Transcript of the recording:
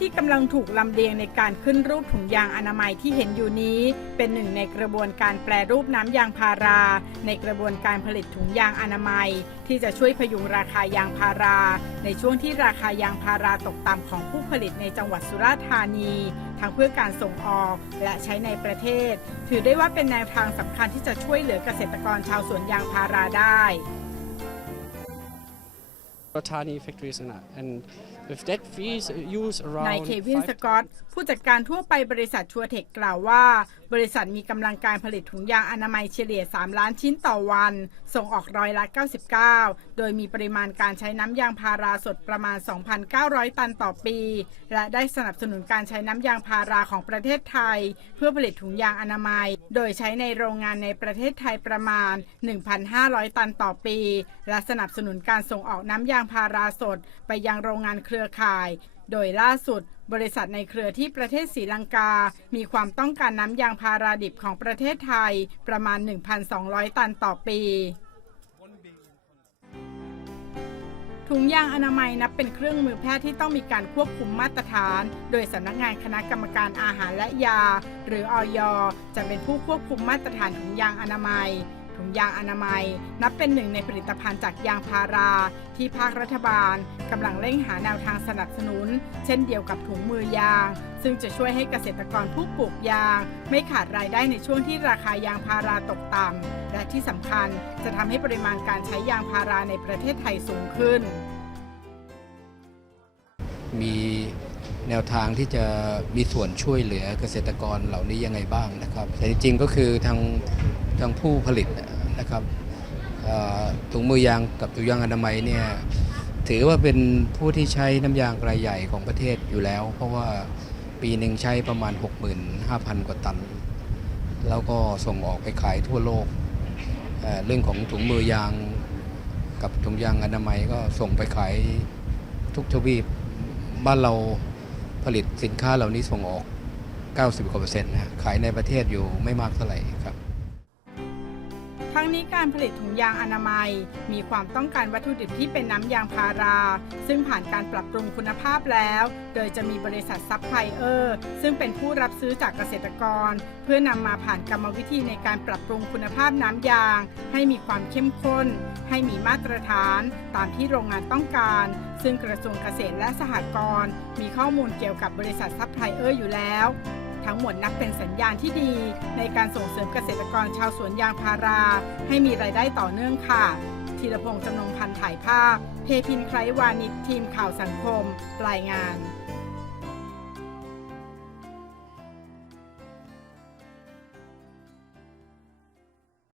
ที่กำลังถูกลำเลียงในการขึ้นรูปถุงยางอนามัยที่เห็นอยู่นี้ เป็นหนึ่งในกระบวนการแปรรูปน้ำยางพารา ในกระบวนการผลิตถุงยางอนามัย ที่จะช่วยพยุงราคายางพารา ในช่วงที่ราคายางพาราตกต่ำของผู้ผลิตในจังหวัดสุราษฎร์ธานีทั้งเพื่อการส่งออกและใช้ในประเทศ ถือได้ว่าเป็นแนวทางสำคัญที่จะช่วยเหลือเกษตรกรชาวสวนยางพาราได้ Rotani factories and that. And with that fees use around นายเควิน five สกอตผู้จัดการทั่วไปบริษัทชัวเทคกล่าวว่า บริษัทมีกำลังการผลิตถุงยางอนามัยเฉลี่ย 3 ล้านชิ้นต่อวัน ส่งออกร้อยละ99 โดยมีปริมาณการใช้น้ำยางพาราสดประมาณ 2,900 ตันต่อปี และได้สนับสนุนการใช้น้ำยางพาราของประเทศไทย เพื่อผลิตถุงยางอนามัย โดยใช้ในโรงงานในประเทศไทยประมาณ 1,500 ตันต่อปี และสนับสนุนการส่งออกน้ำยางพาราสดไปยังโรงงานเครือข่าย โดยล่าสุด บริษัทในเครือที่ประเทศศรีลังกา มีความต้องการน้ำยางพาราดิบของประเทศไทยประมาณ 1,200 ตันต่อปีถุงยางอนามัยนับเป็นเครื่องมือแพทย์ที่ต้องมีการควบคุมมาตรฐาน โดยสำนักงานคณะกรรมการอาหารและยา หรืออยจะเป็นผู้ควบคุมมาตรฐานถุงยางอนามัย ถุงยางอนามัย นับเป็นหนึ่งในผลิตภัณฑ์จากยางพารา ที่ภาครัฐบาลกำลังเร่งหาแนวทางสนับสนุน เช่นเดียวกับถุงมือยาง ซึ่งจะช่วยให้เกษตรกรผู้ปลูกยาง ไม่ขาดรายได้ในช่วงที่ราคายางพาราตกต่ำและที่สำคัญจะทำให้ปริมาณการใช้ยางพาราในประเทศไทยสูงขึ้น มี แนวทางที่จะมีส่วนช่วยเหลือเกษตรกรเหล่านี้ยังไงบ้างนะครับแต่จริงๆก็คือทางทางผู้ผลิตนะครับถุงมือยางกับถุงยางอนามัยเนี่ยถือว่าเป็นผู้ที่ใช้น้ำยางรายใหญ่ของประเทศอยู่แล้ว เพราะว่าปีหนึ่งใช้ประมาณ 65,000 กว่าตัน แล้วก็ส่งออกไปขายทั่วโลกเเรื่องของถุงมือยางกับถุงยางอนามัยก็ส่งไปขายทุกทวีปบ้านเรา ผลิตสินค้าเหล่านี้ส่งออก 90กว่าเปอร์เซ็นต์นะฮะขายในประเทศอยู่ไม่มากเท่าไหร่ครับ ทั้งนี้การผลิตถุงยางอนามัย มีความต้องการวัตถุดิบที่เป็นน้ำยางพารา ซึ่งผ่านการปรับปรุงคุณภาพแล้ว โดยจะมีบริษัทซัพพลายเออร์ซึ่งเป็นผู้รับซื้อจากเกษตรกร เพื่อนำมาผ่านกรรมวิธีในการปรับปรุงคุณภาพน้ำยาง ให้มีความเข้มข้น ให้มีมาตรฐาน ตามที่โรงงานต้องการ ซึ่งกระทรวงเกษตรและสหกรณ์มีข้อมูลเกี่ยวกับบริษัทซัพพลายเออร์อยู่แล้ว ทั้งหมดนับเป็นสัญญาณที่ดี ในการส่งเสริมเกษตรกรชาวสวนยางพารา ให้มีรายได้ต่อเนื่องค่ะธีรพงษ์จำนงพันธ์ถ่ายภาพ เพพินไครวานิชทีมข่าวสังคม รายงาน